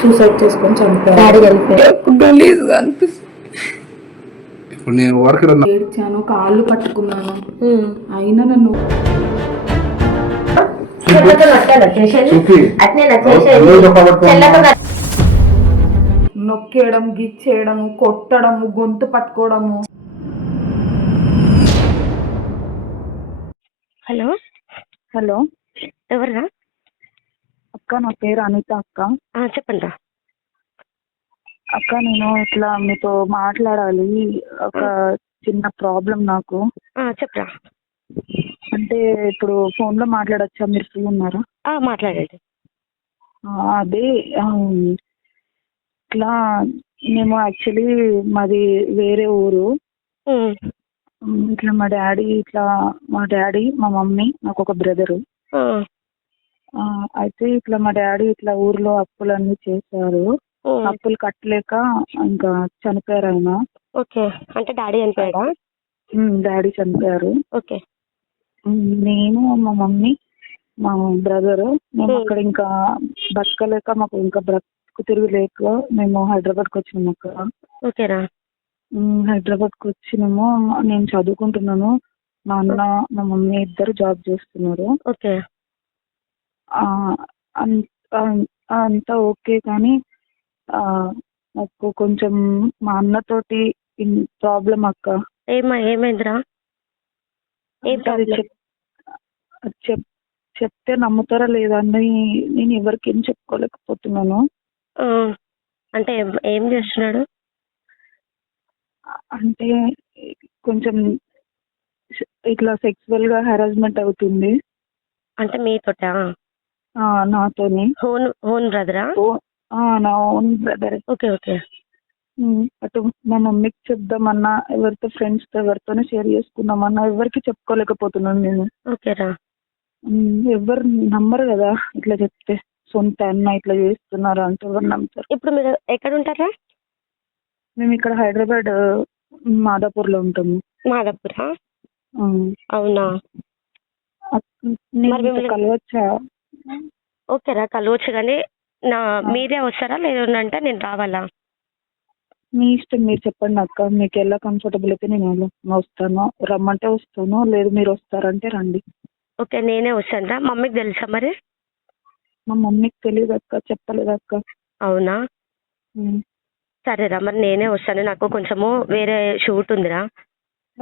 Suicide చేసుకొని చనిపోయాడు daddy చనిపోయాడు గలీజ్గా అనిపిస్తుంది. ఇప్పుడు నేను వర్క్ ఏడ్చాను కాళ్ళు పట్టుకున్నాను. అయినా నన్ను. నొక్కేయడం గిచ్చేయడము కొట్టడము గొంతు పట్టుకోవడము హలో? హలో? ఎవరా అక్క నా పేరు అనిత అక్క. చెప్పండి అక్క నేను ఇట్లా మీతో మాట్లాడాలి. ఒక చిన్న ప్రాబ్లం నాకు. చెప్పరా. అంటే ఇప్పుడు ఫోన్లో మాట్లాడచ్చా? మీరు ఫ్రీ ఉన్నారా? మాట్లాడండి. అదే ఇట్లా మేము యాక్చువల్లీ మాది వేరే ఊరు. ఇట్లా మా డాడీ ఇట్లా మా డాడీ మా మమ్మీ నాకు ఒక బ్రదరు. అయితే ఇట్లా మా డాడీ ఇట్లా ఊర్లో అప్పులన్నీ చేశారు. అప్పులు కట్టలేక ఇంకా చనిపోయారు ఆయన ఓకే. అంటే డాడీ చనిపోయాడా? ఉమ్, డాడీ చనిపోయారు. ఓకే. నేను మా మమ్మీ మా బ్రదర్ మేము. అక్కడ ఇంకా బతకలేక మాకు ఇంకా బ్రతుకు తిరుగు లేక మేము హైదరాబాద్కి వచ్చినాము అక్కడ ఓకేరా. ఉమ్, హైదరాబాద్కి వచ్చినాము. నేను చదువుకుంటున్నాను. మా అన్న మా మమ్మీ ఇద్దరు జాబ్ చేస్తున్నారు. ఓకే. అంతా ఓకే కానీ నాకు కొంచెం మా అన్నతోటి ప్రాబ్లం అక్క. ఏమా ఏమైందిరా? ఏం ప్రాబ్లం చెప్ చెప్తే నమ్ముతారా లేదా అని నేను ఎవరికి ఏం చెప్పుకోలేకపోతున్నాను అంటే ఏం- చేస్తున్నాడు? అంటే కొంచెం ఇట్లా సెక్సువల్గా హెరాస్మెంట్ అవుతుంది. అంటే మీతోటా? ఆ, నాతోని. హోన్ హోన్ బ్రదరా? నా ఓన్ బ్రదర్. Okay okay. అటు మా మమ్మీకి చెప్దామన్నా ఎవరితో ఫ్రెండ్స్తో ఎవరితోనే షేర్ చేసుకుందామన్నా ఎవరికి చెప్పుకోలేకపోతున్నాను నేను. ఓకేరా ఎవరు నమ్మరు కదా ఇట్లా చెప్తే. సొంత అన్న ఇట్లా చేస్తున్నారు అంటే ఎవరు నమ్ముతారు? ఇప్పుడు మీరు ఎక్కడ ఉంటారా మేము ఇక్కడ హైదరాబాద్ మాదాపూర్లో ఉంటాము. మాదాపురా. అవునా? కలవచ్చా? ఓకేరా కలవచ్చు కానీ నా మీరే వస్తారా? లేదంటే నేను రావాలా? మీ ఇష్టం మీరు చెప్పండి అక్క. మీకు ఎలా కంఫర్టబుల్ అయితే నేను ఎలా వస్తాను రమ్మంటే వస్తాను లేదు మీరు వస్తారంటే రండి. ఓకే నేనే వస్తాను. మమ్మీకి తెలుసా మరి? మా మమ్మీకి తెలియదు అక్క చెప్పలేదు అక్క. అవునా. సరేరా మరి నేనే వస్తాను. నాకు కొంచెము వేరే షూట్ ఉందిరా.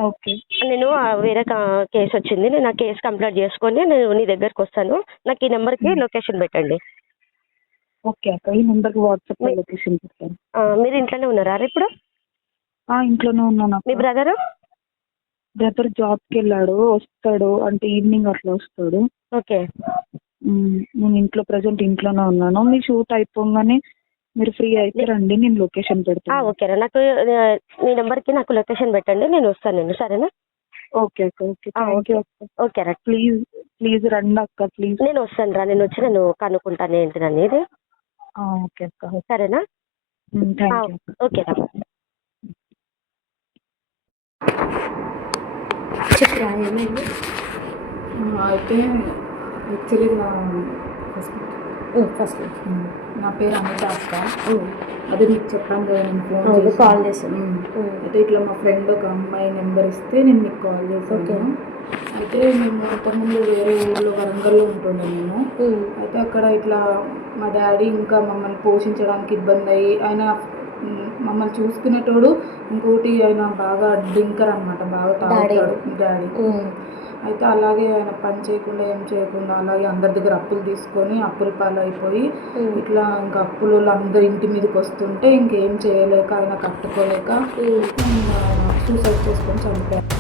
ఓకే. నేను వేరే కేసు వచ్చింది. నేను ఆ కేసు కంప్లీట్ చేసుకొని నేను నీ దగ్గరకు వస్తాను. నాకు ఈ నెంబర్కి లొకేషన్ పెట్టండి. ఓకే అక్క. ఈ నెంబర్కి వాట్సాప్ లొకేషన్ పెట్టాను. మీరు ఇంట్లోనే ఉన్నారా ఇప్పుడు? ఆ, ఇంట్లోనే ఉన్నాను మీ బ్రదరు? బ్రదర్ జాబ్కి వెళ్ళాడు వస్తాడు. అంటే ఈవినింగ్ అట్లా వస్తాడు. ఓకే. నేను ఇంట్లో ప్రజెంట్ ఇంట్లోనే ఉన్నాను. మీ షూట్ అయిపోగానే మీరు ఫ్రీ అయితే రండి నేను లొకేషన్ పెడతాను. ఓకేరా నాకు మీ నెంబర్కి నాకు లొకేషన్ పెట్టండి నేను వస్తాను నేను సరేనా? ఓకే అక్క ఓకే. ఆ, థ్యాంక్ యూ అక్క. ఓకేరా ప్లీజ్ ప్లీజ్ రండి అక్క ప్లీజ్ నేను వస్తాను రా నేను వచ్చి నేను కనుక్కుంటాను ఏంటి అనేది. ఓకే అక్క సరేనా? యూ ఓకేరా చెప్పరా ఏమైంది? అయితే యాక్చువల్లీ నా ఫస్ట్. నా పేరు అనిత అక్క. అదే నీకు చెప్పాను కదా నేను ఫోన్. కాల్ చేశాను. అయితే ఇట్లా మా ఫ్రెండ్ ఒక అమ్మాయి నెంబర్ ఇస్తే నేను నీకు కాల్. చేశాను. అయితే మేము ఇంతకుముందు వేరే ఊళ్ళో వరంగల్లో ఉంటుండే మేము. అయితే అక్కడ ఇట్లా మా డాడీ ఇంకా మమ్మల్ని పోషించడానికి ఇబ్బంది అయ్యి ఆయన మమ్మల్ని చూసుకునేటోడు ఇంకోటి ఆయన బాగా డ్రింకర్ అనమాట బాగా తాగుతాడు డాడీ. అయితే అలాగే ఆయన పని చేయకుండా ఏం చేయకుండా అలాగే అందరి దగ్గర అప్పులు తీసుకొని అప్పుల పాలైపోయి ఇట్లా ఇంకా అప్పులు అందరి ఇంటి మీదకి వస్తుంటే ఇంకేం చేయలేక ఆయన కట్టుకోలేక సూసైడ్ చేసుకొని చనిపోయారు.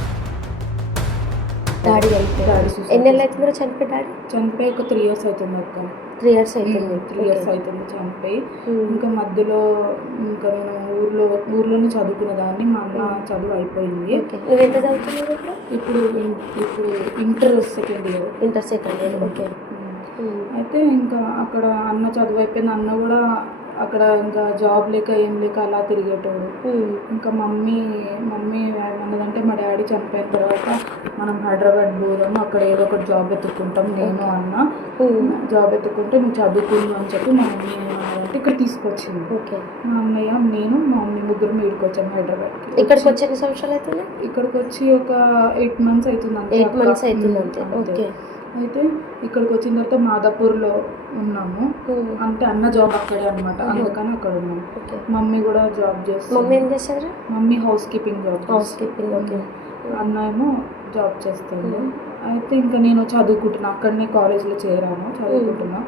Daddy suicide. ఎన్ని నెలలు అవుతుందో చనిపోయి డాడీ? చనిపోయి ఒక త్రీ ఇయర్స్ అవుతుంది అక్క. త్రీ ఇయర్స్ అవుతుంది. త్రీ ఇయర్స్ అవుతుంది చనిపోయి. ఇంకా మధ్యలో ఇంకా నేను ఊర్లో ఊర్లోనే చదువుకునేదాన్ని మా అన్న చదువు అయిపోయింది. ఎంత చదువుతున్నావు ఇప్పుడు? ఇప్పుడు inter second year. Inter second year. Okay అయితే ఇంకా అక్కడ అన్న చదువు అయిపోయింది. అన్న కూడా అక్కడ ఇంకా జాబ్ లేక ఏం లేక అలా తిరిగేటోడు. ఇంకా మమ్మీ మమ్మీ ఏమన్నదంటే మా డాడీ చనిపోయిన తర్వాత మనం హైదరాబాద్ పోదాము అక్కడ ఏదో ఒకటి జాబ్ ఎత్తుక్కుంటాం నేను అన్న. జాబ్ ఎత్తుకుంటే నువ్వు చదువుకుందు అని చెప్పి మా మమ్మీ ఏమన్నదంటే కాబట్టి ఇక్కడ తీసుకొచ్చింది. ఓకే. మా అన్నయ్య నేను మా మమ్మీ ముగ్గురు వీడికి వచ్చాము హైదరాబాద్కి. ఇక్కడికి వచ్చి ఎన్ని సంవత్సరాలు అవుతుంది? ఇక్కడికి వచ్చి ఒక ఎయిట్ మంత్స్ అవుతుంది ఎయిట్. మంత్స్ అవుతుంది. ఓకే. అయితే ఇక్కడికి వచ్చిన తర్వాత మాదాపూర్లో ఉన్నాము. అంటే అన్న జాబ్ అక్కడే అనమాట అందుకని అక్కడ ఉన్నాము ఓకే. మమ్మీ కూడా జాబ్ చేస్తుంది. మమ్మీ ఏం చేస్తారు mummy housekeeping job housekeeping okay. అన్న ఏమో జాబ్ చేస్తాడు అయితే ఇంకా నేను చదువుకుంటున్నా. అక్కడనే కాలేజ్లో చేరాను. చదువుకుంటున్నా.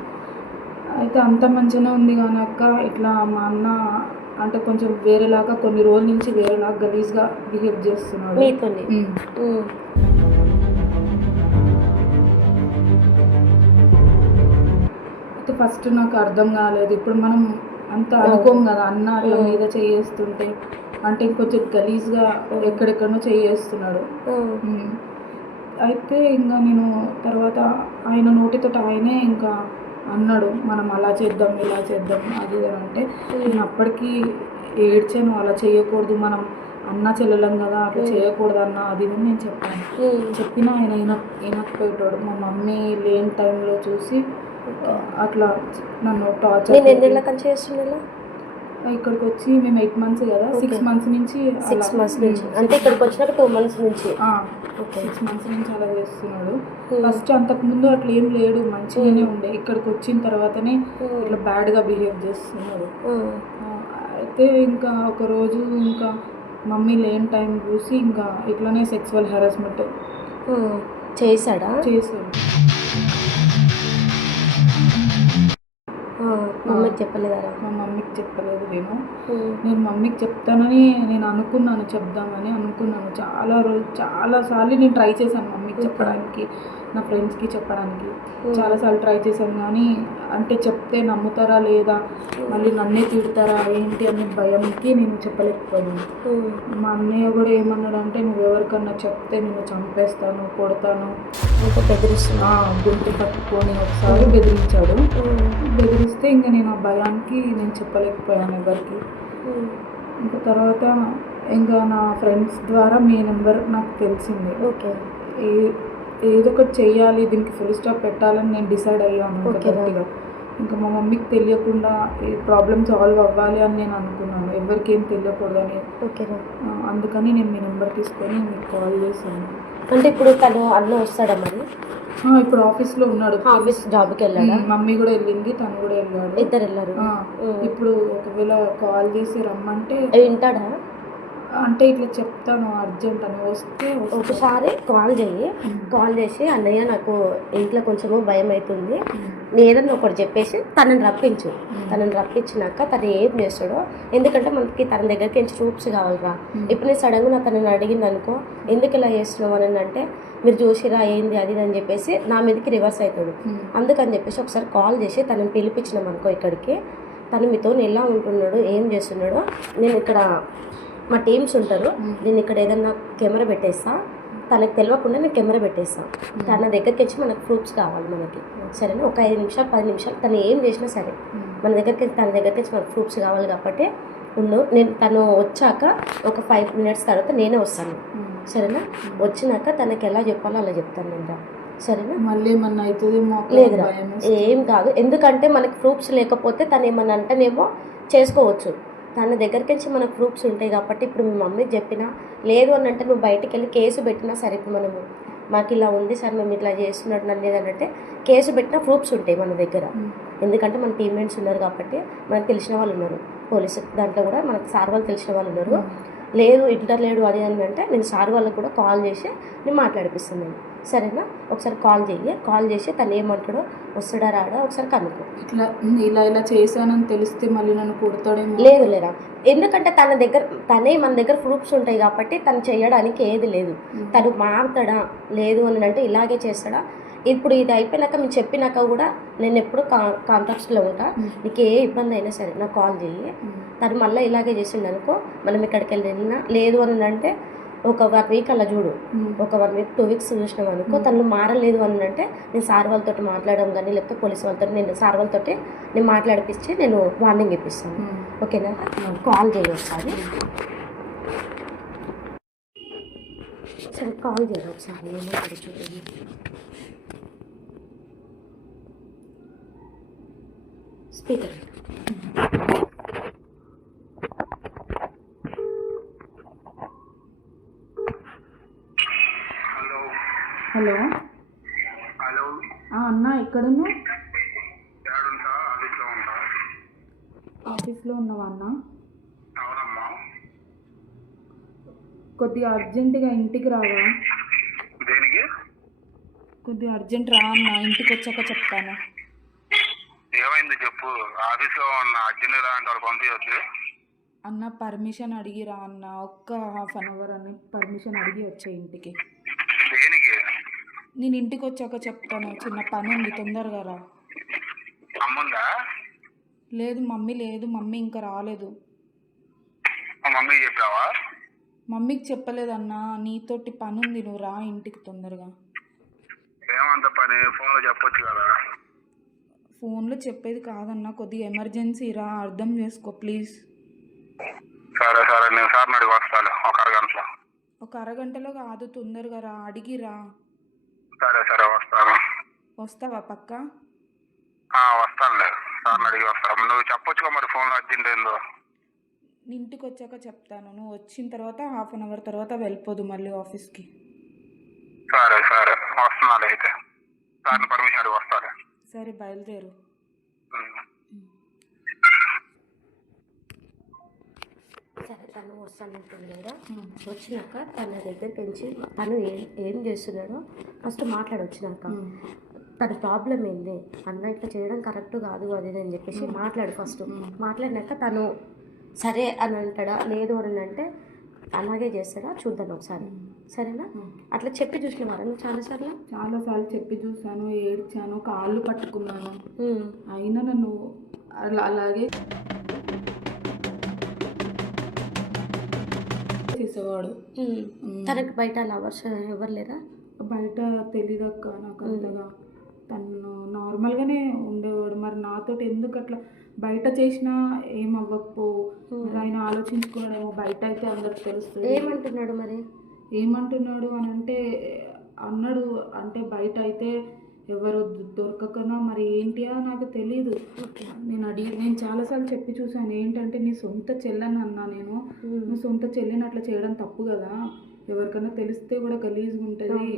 అయితే అంత మంచిగానే ఉంది కానీ అక్క ఇట్లా మా అన్న అంటే కొంచెం వేరేలాగా కొన్ని రోజుల నుంచి వేరేలాగా గలీజ్గా బిహేవ్ చేస్తున్నాడు. ఫస్ట్ నాకు అర్థం కాలేదు. ఇప్పుడు మనం అంత అనుకోం కదా అన్న అట్లా మీద చేయేస్తుంటే. అంటే కొంచెం గలీజ్గా ఉమ్. ఉమ్. అయితే ఇంకా నేను తర్వాత ఆయన నోటితో ఆయనే ఇంకా అన్నాడు మనం అలా చేద్దాం ఇలా చేద్దాం అది అంటే నేను అప్పటికి ఏడ్చాను అలా చేయకూడదు మనం అన్న చెల్లెలం కదా అట్లా చేయకూడదు అన్న అది అని నేను చెప్పాను. చెప్పినా ఆయన విన వినకపోయేటోడు. మా మమ్మీ లేని టైంలో చూసి అట్లా నన్ను టార్చర్ నేను ఎన్ని నెలల కంచి చేస్తుండే ఇక్కడికి వచ్చి మేము ఎయిట్ మంత్స్ కదా సిక్స్ మంత్స్ నుంచి సిక్స్ మంత్స్ నుంచి. అంటే ఇక్కడికి వచ్చినాక టూ మంత్స్ నుంచి. ఓకే సిక్స్ మంత్స్ నుంచి అలా చేస్తున్నాడు. Hmm. ఫస్ట్ అంతకు ముందు అట్లా ఏం లేడు మంచిగానే ఉండే. ఇక్కడికి వచ్చిన తర్వాతనే Hmm. ఇట్లా బ్యాడ్గా బిహేవ్ చేస్తున్నాడు. అయితే ఇంకా ఒక రోజు ఇంకా మమ్మీ లేని టైం చూసి ఇంకా ఇట్లానే సెక్సువల్ హెరాస్మెంట్. చేశాడా? చేశాడు. మమ్మీకి చెప్పలేదా? మా మమ్మీకి చెప్పలేదు ఉమ్. నేను మమ్మీకి చెప్తానని నేను అనుకున్నాను చెప్దామని అనుకున్నాను. చాలా రోజు చాలా సార్లు నేను ట్రై చేశాను మమ్మీకి చెప్పడానికి నా ఫ్రెండ్స్కి చెప్పడానికి. చాలాసార్లు ట్రై చేశాను కానీ అంటే చెప్తే నమ్ముతారా లేదా? మళ్ళీ నన్నే తిడతారా? ఏంటి అనే భయంకి నేను చెప్పలేకపోయాను. మా అన్నయ్య కూడా ఏమన్నాడు అంటే నువ్వు ఎవరికన్నా చెప్తే నేను చంపేస్తాను కొడతాను. ఇంకా బెదిరిస్తున్నా గొంతు పట్టుకొని ఒకసారి బెదిరించాడు. ఉమ్. బెదిరిస్తే ఇంకా నేను ఆ భయానికి నేను చెప్పలేకపోయాను ఎవరికి. ఉమ్. ఇంకా తర్వాత ఇంకా నా ఫ్రెండ్స్ ద్వారా మీ నెంబర్ నాకు తెలిసింది. ఓకే. ఏ ఏదో ఒకటి చెయ్యాలి దీనికి ఫుల్ స్టాప్ పెట్టాలని నేను డిసైడ్ అయ్యాను. గట్టిగా. ఇంకా మా మమ్మీకి తెలియకుండా ఈ ప్రాబ్లం సాల్వ్ అవ్వాలి అని నేను అనుకున్నాను. ఎవరికి ఏం తెలియకూడదని ఓకేనా ఆ, అందుకని నేను మీ నెంబర్ తీసుకొని మీకు కాల్ చేశాను. అంటే ఇప్పుడు తను అన్న వస్తాడా మరి? ఆ, ఇప్పుడు ఆఫీస్లో ఉన్నాడు. ఆఫీస్ జాబ్కి వెళ్ళాడా? మమ్మీ కూడా వెళ్ళింది తను కూడా వెళ్ళాడు. ఇద్దరు వెళ్ళారు. ఆ, ఇప్పుడు ఒకవేళ కాల్ చేసి రమ్మంటే వింటాడా? అంటే ఇట్లా చెప్తాను అర్జెంట్ అని. వస్తే. ఒకసారి కాల్ చేయి కాల్ చేసి అన్నయ్య నాకు ఇంట్లో కొంచెము భయం అవుతుంది. ఏదన్నా ఒకటి చెప్పేసి తనని రప్పించు. తనని రప్పించినాక తను ఏం చేస్తాడో ఎందుకంటే మనకి తన దగ్గరికి నుంచి చూప్స్ కావాలిరా. ఇప్పుడు నేను సడన్గా నా తనని అడిగింది అనుకో ఎందుకు ఇలా చేస్తున్నావు? అని అంటే మీరు చూసిరా ఏంది అది అని చెప్పేసి నా మీదకి రివర్స్ అవుతాడు. అందుకని చెప్పేసి ఒకసారి కాల్ చేసి తనని పిలిపించినాం అనుకో ఇక్కడికి. తను మీతో ఎలా ఉంటున్నాడు ఏం చేస్తున్నాడో నేను ఇక్కడ మా టీమ్స్ ఉంటారు. నేను ఇక్కడ ఏదన్నా కెమెరా పెట్టేస్తా. తనకు తెలియకుండా నేను కెమెరా పెట్టేస్తాను తన దగ్గరికి వచ్చి మనకు ప్రూఫ్స్ కావాలి మనకి. సరేనా? ఒక ఐదు నిమిషాలు పది నిమిషాలు. తను ఏం చేసినా సరే మన దగ్గరికి తన దగ్గరికి వచ్చి మనకు ప్రూఫ్స్ కావాలి కాబట్టి ఉండు. నేను తను వచ్చాక ఒక ఫైవ్ మినిట్స్ తర్వాత నేనే వస్తాను. సరేనా? వచ్చినాక తనకి ఎలా చెప్పాలో అలా చెప్తాను నేను. సరేనా? మళ్ళీ ఏమన్నా అవుతుందేమో అక్కడ లేదురా. ఏం కాదు. ఎందుకంటే మనకి ప్రూఫ్స్ లేకపోతే తను ఏమన్నా అంటేనేమో చేసుకోవచ్చు. తన దగ్గరికి వచ్చి మనకు ప్రూఫ్స్ ఉంటాయి కాబట్టి ఇప్పుడు మీ మమ్మీకి చెప్పినా లేదు అని అంటే నువ్వు బయటికి వెళ్ళి కేసు పెట్టినా సరే ఇప్పుడు మనము మాకు ఇలా ఉంది సార్ మేము ఇట్లా చేస్తున్నట్టు నన్ను అంటే కేసు పెట్టినా ప్రూఫ్స్ ఉంటాయి మన దగ్గర. ఎందుకంటే మన టీమ్మేట్స్ ఉన్నారు కాబట్టి మనకు తెలిసిన వాళ్ళు ఉన్నారు. పోలీసు దాంట్లో కూడా మనకు సార్ వాళ్ళు తెలిసిన వాళ్ళు ఉన్నారు. లేదు ఇంటర్ లేడు అది అని అంటే నేను సార్ వాళ్ళకి కూడా కాల్ చేసి నేను మాట్లాడిపిస్తాను నేను. సరేనా? ఒకసారి కాల్ చెయ్యి. కాల్ చేసి తను ఏమంటాడో వస్తాడా రాడా ఒకసారి కనుక్కో. ఇట్లా ఇలా ఇలా చేశానని తెలిస్తే మళ్ళీ నన్ను కొడతాడేమో. లేదు లేరా ఎందుకంటే తన దగ్గర తనే మన దగ్గర ప్రూఫ్స్ ఉంటాయి కాబట్టి తను చేయడానికి ఏది లేదు. తను మారుతాడా? లేదు అని అంటే ఇలాగే చేస్తాడా? ఇప్పుడు ఇది అయిపోయినాక మేము చెప్పినాక కూడా నేను ఎప్పుడు కా కాంటాక్ట్స్లో ఉంటా. నీకు ఏ ఇబ్బంది అయినా సరే నాకు కాల్ చెయ్యి. తను మళ్ళీ ఇలాగే చేసిండు అనుకో మనం ఇక్కడికి వెళ్ళినా లేదు అని అంటే ఒక వన్ వీక్ అలా చూడు. ఒక వన్ వీక్ టూ వీక్స్ చూసినాం అనుకో తను మారలేదు అని అంటే నేను సార్ వాళ్ళతో మాట్లాడడం కానీ లేకపోతే పోలీస్ వాళ్ళతో నేను సార్ వాళ్ళతో నేను మాట్లాడిపించి నేను వార్నింగ్ ఇప్పిస్తాను. ఓకేనా? కాల్ చేయి ఒకసారి. సరే కాల్ చేయాలి ఒకసారి. చూడండి స్పీకర్. హలో. హలో. అన్న ఎక్కడున్నా ఆఫీస్లో ఉన్నావా అన్న? కొద్దిగా అర్జెంటుగా ఇంటికి రావా? దేనికి? కొద్దిగా అర్జెంట్ రా అన్న ఇంటికి వచ్చాక చెప్తాను. ఏమైంది చెప్పు? ఆఫీస్లో ఉన్న అర్జెంట్ రా అంటే వాళ్ళు అన్న పర్మిషన్ అడిగిరా అన్న ఒక్క హాఫ్ అన్ అవర్ అని పర్మిషన్ అడిగి వచ్చే ఇంటికి. దేనికి? నేను ఇంటికి వచ్చాక చెప్తాను. చిన్న పని ఉంది తొందరగా రా. అమ్ముందా? లేదు మమ్మీ లేదు. మమ్మీ ఇంకా రాలేదు. మా మమ్మీకి చెప్పావా? మమ్మీకి చెప్పలేదన్నా. నీతోటి పని ఉంది నువ్వు రా ఇంటికి తొందరగా. ఏమంత పని? ఫోన్లో చెప్పొచ్చు కదా. ఫోన్లో చెప్పేది కాదన్నా. కొద్దిగా ఎమర్జెన్సీ రా. అర్థం చేసుకో ప్లీజ్. సరే సరే. నేను సార్ వస్తాను. ఒక అరగంటలో. ఒక అరగంటలో కాదు తొందరగా రా. అడిగి రా. సరే సరే వస్తాను. వస్తావా పక్క? వస్తానులే. సార్ అడిగి వస్తాను. నువ్వు చెప్పొచ్చుగా మరి ఫోన్లో అర్జెంట్ ఏందో. నీ ఇంటికి వచ్చాక చెప్తాను. నువ్వు వచ్చిన తర్వాత హాఫ్ అన్ అవర్ తర్వాత వెళ్ళిపోదు మళ్ళీ ఆఫీస్కి. సరే సరే. వస్తున్నాలే అయితే. సార్ని పర్మిషన్ అడిగి సరే బయలుదేరు ఉమ్. సరే తను వస్తానంటుంది కదా వచ్చినాక తన దగ్గరికి పెంచి తను ఏం ఏం చేస్తున్నాడో ఫస్ట్ మాట్లాడి వచ్చినాక. తన ప్రాబ్లం ఏంది? అన్న ఇట్లా చేయడం కరెక్ట్ కాదు అది అని చెప్పేసి మాట్లాడు ఫస్ట్. మాట్లాడినాక తను సరే అని అంటాడా? లేదు అని అంటే అలాగే చేస్తాడా? చూద్దాం ఒకసారి. సరేనా? అట్లా చెప్పి చూసినావారా నువ్వు చాలాసార్లు చాలాసార్లు చెప్పి చూసాను ఏడ్చాను కాళ్ళు పట్టుకున్నాను. అయినా నన్ను అలా అలాగే చేసేవాడు. తనకి బయట లవర్స్ ఎవరు లేరా? బయట తెలియదక్క నాకు అంతగా. తను నార్మల్గానే ఉండేవాడు. మరి నాతోటి ఎందుకు అట్లా బయట చేసినా ఏం అవ్వకపో ఆయన ఆలోచించుకోవడమో బయట అయితే అందరికి తెలుస్తుంది. ఏమంటున్నాడు మరి? ఏమంటున్నాడు అని అంటే అన్నాడు అంటే బయట అయితే ఎవరు దొరకకనా? మరి ఏంటి అని నాకు తెలియదు నేను అడిగి నేను చాలాసార్లు చెప్పి చూసాను ఏంటంటే నీ సొంత చెల్లని అన్నా నేను. నువ్వు సొంత చెల్లిని అట్లా చేయడం తప్పు కదా? ఎవరికైనా తెలిస్తే కూడా గలీజ్గా ఉంటుంది?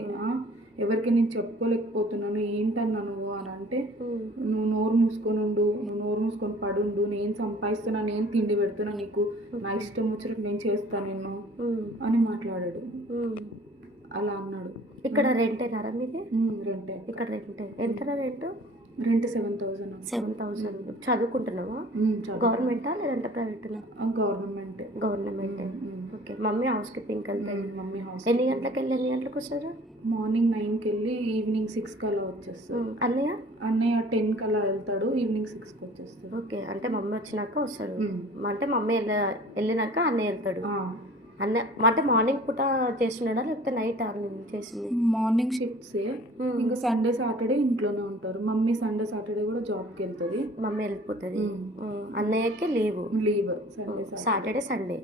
ఎవరికి నేను చెప్పుకోలేకపోతున్నాను ఏంటన్నా నువ్వు అని అంటే నువ్వు నోరు మూసుకొని ఉండు నువ్వు నోరు మూసుకొని పడుండు నేను సంపాదిస్తున్నా నేను తిండి పెడుతున్నా నీకు నా ఇష్టం వచ్చినట్టు నేను చేస్తాను నిన్ను. అని మాట్లాడాడు. అలా అన్నాడు. ఇక్కడ రెంట్ అయినారా మీది? రెంటే ఇక్కడ రెంట్ ఎంత rent rent seven thousand seven thousand చదువుకుంటున్నావా? గవర్నమెంటా లేదంటే ప్రైవేట్నా government government okay mummy house కీపింగ్కి వెళ్తాయి మమ్మీ హౌస్ ఎన్ని గంటలకు వెళ్ళి ఎన్ని గంటలకు వస్తారు? మార్నింగ్ నైన్కి వెళ్ళి ఈవినింగ్ సిక్స్కి అలా వచ్చేస్తాడు అన్నయ్య? అన్నయ్య టెన్కి అలా వెళ్తాడు ఈవినింగ్ సిక్స్కి వచ్చేస్తాడు. ఓకే అంటే మమ్మీ వచ్చినాక వస్తాడు. అంటే మమ్మీ వెళ్ళ వెళ్ళినాక అన్నయ్య వెళ్తాడు. అన్న అంటే మార్నింగ్ పూట చేస్తున్నాడా లేకపోతే నైట్ చేసింది మార్నింగ్ షిఫ్ట్స్. ఇంకా సండే సాటర్డే ఇంట్లోనే ఉంటారు. మమ్మీ సండే సాటర్డే కూడా జాబ్కి వెళ్తుంది. మమ్మీ వెళ్ళిపోతుంది. అన్నయ్యకి లీవు. Leave Saturday. సండే.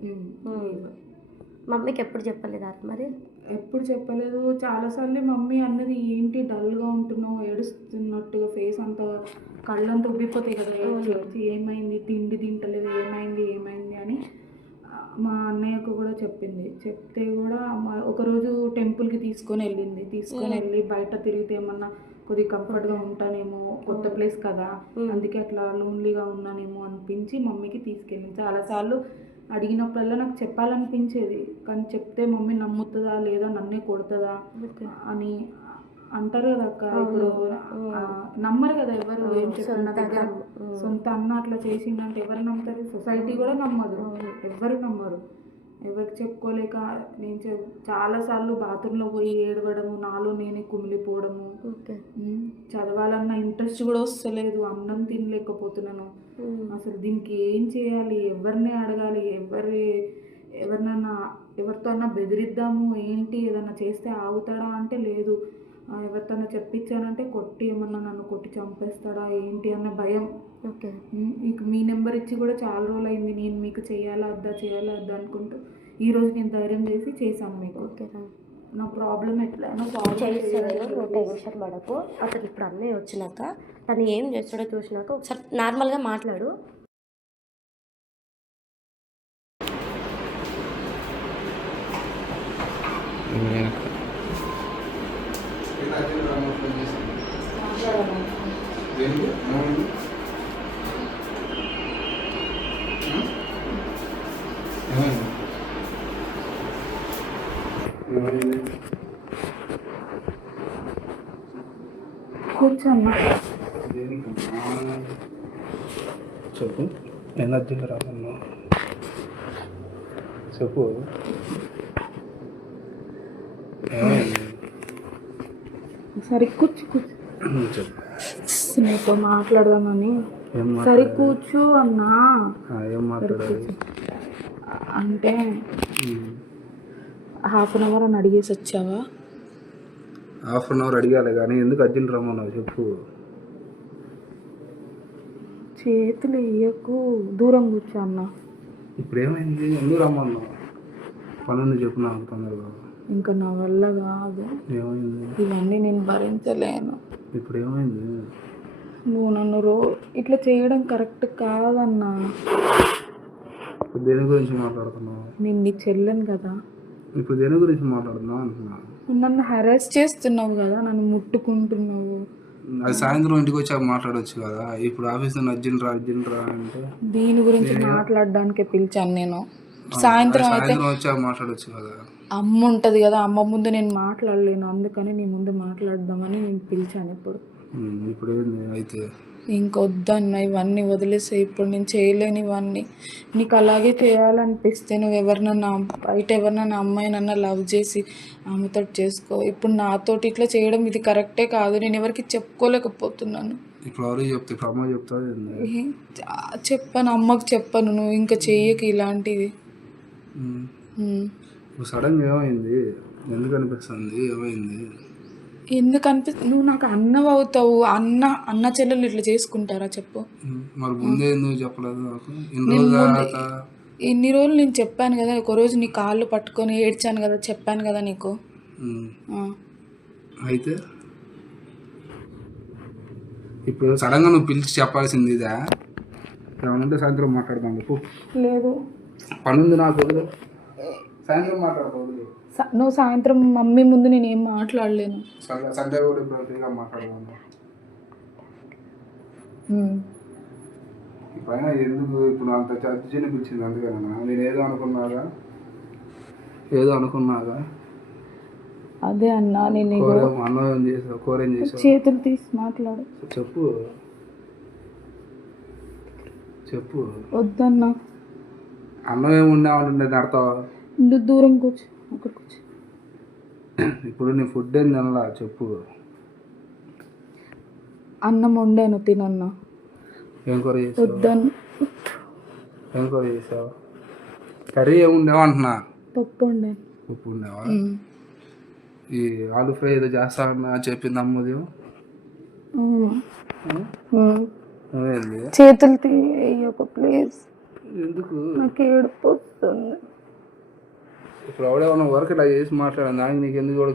మమ్మీకి ఎప్పుడు చెప్పలేదా మరి? ఎప్పుడు చెప్పలేదు. చాలాసార్లు మమ్మీ అన్నది ఏంటి డల్గా ఉంటున్నావు? ఏడుస్తున్నట్టుగా ఫేస్ అంతా కళ్ళంతా ఉబ్బిపోతాయి కదా. ఏమైంది? తిండి తింటలేదు? ఏమైంది? ఏమైంది? అని మా అన్నయ్యకు కూడా చెప్పింది. చెప్తే కూడా మా- ఒకరోజు టెంపుల్కి తీసుకొని వెళ్ళింది. తీసుకొని వెళ్ళి బయట తిరిగితే ఏమన్నా కొద్దిగా కంఫర్ట్గా ఉంటానేమో కొత్త ప్లేస్ కదా. అందుకే అట్లా లోన్లీగా ఉన్నానేమో అనిపించి మమ్మీకి తీసుకెళ్ళింది. చాలాసార్లు అడిగినప్పుడల్లా నాకు చెప్పాలనిపించేది. కానీ చెప్తే మమ్మీ నమ్ముతుందా లేదా నన్నే కొడుతుందా అని అంటారు కదా అక్క ఇప్పుడు నమ్మరు కదా ఎవరు ఏం దగ్గర సొంత అన్న అట్లా చేసిందంటే ఎవరు నమ్ముతారు? సొసైటీ కూడా నమ్మదు. ఎవరు నమ్మరు. ఎవరికి చెప్పుకోలేక నేను చాలాసార్లు బాత్రూంలో పోయి ఏడవడము నాలో నేనే కుమిలిపోవడము. చదవాలన్న ఇంట్రెస్ట్ కూడా వస్తలేదు. అన్నం తినలేకపోతున్నాను. అసలు దీనికి ఏం చేయాలి? ఎవరిని అడగాలి? ఎవరి ఎవరినన్నా ఎవరితో అన్నా బెదిరిద్దాము? ఏంటి? ఏదన్నా చేస్తే ఆగుతాడా అంటే లేదు. ఆ, ఎవరితోన్నా చెప్పించానంటే కొట్టి ఏమన్నా నన్ను కొట్టి చంపేస్తాడా ఏంటి అన్న భయం. ఓకే. మీకు మీ నెంబర్ ఇచ్చి కూడా చాలా రోజులు అయింది నేను మీకు చేయాలా వద్దా చేయాలా వద్దా అనుకుంటూ ఈరోజు నేను ధైర్యం చేసి చేశాను మీకు. ఓకేనా నా ప్రాబ్లం ఎట్లయినా సాల్వ్ చేస్తాను నువ్వు టెన్షన్ పడకు. అతను ఇప్పుడు అన్నయ్య వచ్చినాక తను ఏం చేస్తాడో చూసినాక ఒకసారి నార్మల్గా మాట్లాడు. ఏనుగు మూడు. చెప్పు. ఎనర్జీ రావమ్మా చెప్పు. సరే కూర్చు కూర్చు. చెప్పు. నీతో మాట్లాడదామని. సరే? కూర్చో అన్నా. అంటే. హాఫ్ అన్ అవర్ అని అడిగేసి వచ్చావా? హాఫ్ అన్ అవర్ అడిగాలి కానీ ఎందుకు అర్జెంట్ రమ్మన్నావు చెప్పు. చేతులు వేయకు దూరం కూర్చో అన్న. ఇప్పుడు ఏమైంది? ఎందుకు రమ్మన్నావు? పని ఉంది చెప్పు నాకు తొందరగా. ఇంకా నా వల్ల కాదు. ఏమైంది? ఇవన్నీ నేను భరించలేను. ఇప్పుడు ఏమైంది? నువ్వు నన్ను రో ఇట్లా చేయడం కరెక్ట్ కాదన్నా. దేని గురించి మాట్లాడుతున్నావు? నేను నీ చెల్లెను కదా. ఇప్పుడు దేని గురించి మాట్లాడుతున్నావు అంటున్నా? నన్ను హెరాస్ చేస్తున్నావు కదా నన్ను ముట్టుకుంటున్నావు. అది సాయంత్రం ఇంటికి వచ్చాక మాట్లాడొచ్చు కదా. ఇప్పుడు ఆఫీస్ నుండి అర్జెంట్ రా అర్జెంట్ రా అంటే దీని గురించి మాట్లాడడానికే పిలిచాను నేను. సాయంత్రం అయితే సాయంత్రం వచ్చాక మాట్లాడొచ్చు కదా. అమ్మ ఉంటుంది కదా అమ్మ ముందు నేను మాట్లాడలేను అందుకని నీ ముందు మాట్లాడదామని నేను పిలిచాను ఇప్పుడు. ఇప్పుడు ఏంది అయితే ఇంకొద్దన్న ఇవన్నీ వదిలేసే ఇప్పుడు నేను చేయలేను ఇవన్నీ. నీకు అలాగే చేయాలనిపిస్తే నువ్వు ఎవరినన్నా బయట ఎవరినన్నా అమ్మాయినన్నా లవ్ చేసి ఆమెతో చేసుకో. ఇప్పుడు నాతోటి ఇట్లా చేయడం ఇది కరెక్టే కాదు. నేను ఎవరికి చెప్పుకోలేకపోతున్నాను. ఇప్పుడు ఎవరు చెప్తే ఇప్పుడు అమ్మ చెప్పను. అమ్మకు చెప్పను. నువ్వు ఇంకా చెయ్యకు. ఇప్పుడు సడన్గా ఏమైంది? ఎందుకు అనిపిస్తుంది? ఏమైంది? ఎందుకు అనిపి నువ్వు నాకు అన్నవి అవుతావు అన్న అన్న చెల్లెలు ఇట్లా చేసుకుంటారా చెప్పు. మరి ముందే ఎందుకు చెప్పలేదు నాకు? ఇన్ని రోజుల ఇన్ని రోజులు నేను చెప్పాను కదా ఒక రోజు నీ కాళ్ళు పట్టుకొని ఏడ్చాను కదా చెప్పాను కదా నీకు. అయితే? ఇప్పుడు సడన్గా నువ్వు పిలిచి చెప్పాల్సింది ఇదా? సాయంత్రం మాట్లాడదాం లేదు. పని ఉంది నాకు సాయంత్రం స- నువ్వు సాయంత్రం మమ్మీ ముందు నేను ఏం మాట్లాడలేను. ఇప్పుడైనా ఎందుకు ఇప్పుడు అంత చర్చని పిలిచింది అందుకేనా? నేను ఏదో అనుకున్నాగా? ఏదో అనుకున్నాగా? అదే అన్నా నేను అన్నం చేసావు కూర ఏం చేసావు? చేతులు తీసి మాట్లాడు. చెప్పు. చెప్పు. వద్దన్నా. అన్నం ఏమి ఉండేవంటే నేను అడతావా నువ్వు దూరం కూర్చో. ఇప్పుడు నీ ఫుడ్ ఏం తినలా చెప్పు. అన్నం వండాను తినన్నా. ఏం కూర చేసావు? ఏం కూర చేసావు? కర్రీ ఏమి ఉండేవా అంటున్నా? పప్పు వండాను. ఉప్పు ఉండేవా. ఈ ఆలు ఫ్రై ఏదో చేస్తావన్నా చెప్పింది అమ్మది చేతులు తీయక ప్లీజ్ ఎందుకు? నాకు ఏడుపు వస్తుంది. ఇప్పుడు ఎవడేమన్నా వర్క్ ఇలా చేసి మాట్లాడాను దానికి నీకు ఎందుకు కూడా